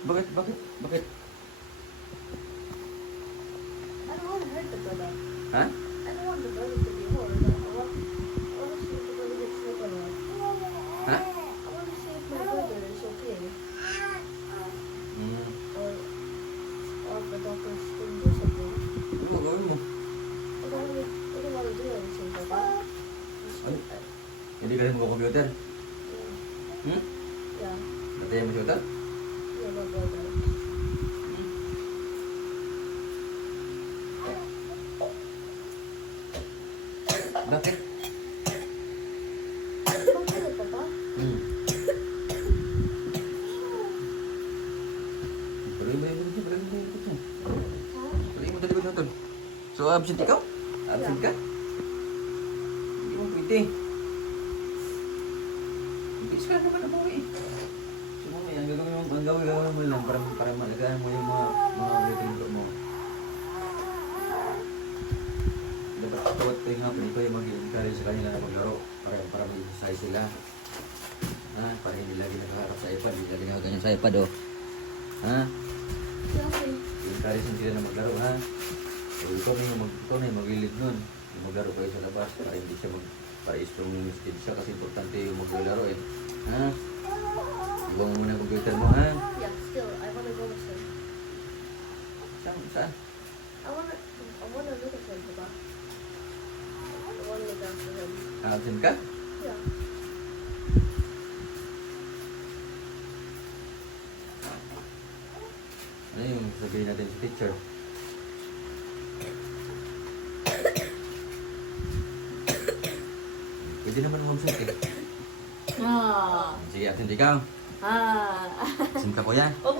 Bakit? Bakit? Bakit? I don't want to hurt the brother. Ha? I don't want the brother to be hurt. I want to see if the brother gets sick or not. Ha? I want to see if my brother is okay. Hmm. Or if the doctor's doing or something. Ano gagawin mo? I don't want to do anything, Papa. Ano? Hindi ka rin mag-computer? Yeah. Hmm? Yeah. Batayan mo siya ito? Yeah, my brother. Bakit? Bakit, Papa? Hmm. Paray mo yung likod mo. Ha? Paray mo talikod natin. So, absent ikaw? Absent ka? Hindi mo pwede. Ibig ka naman na buwi. So, mamaya, ang gagawin mo lang para malagaan mo yung mga routine mo. Dapat tuwat ko yung hapon, ikaw yung mag-encourage sa kanila na maglaro para mag-exercise sila. Ha? Para hindi lagi nakaharap sa iPad, hindi lagi nakaganyan sa iPad, oh. Ha? Okay. I-encourage mo sila na maglaro, ha? So, ikaw na yung mag-lead nun. Yung maglaro kayo sa labas para hindi siya para strong yung speed siya kasi importante yung maglaro, eh. Ha? Iwan mo muna yung computer mo, ha? Yeah, still, I want to go with him. Saan? I want to look at him, Papa. I want to look after him. Absent ka? Yeah. Ano yung sabihin natin sa teacher? Pwede naman mag-absent, eh. Ah. Sige, absent ikaw. Ah. Absent ka, kuya. Huwag mo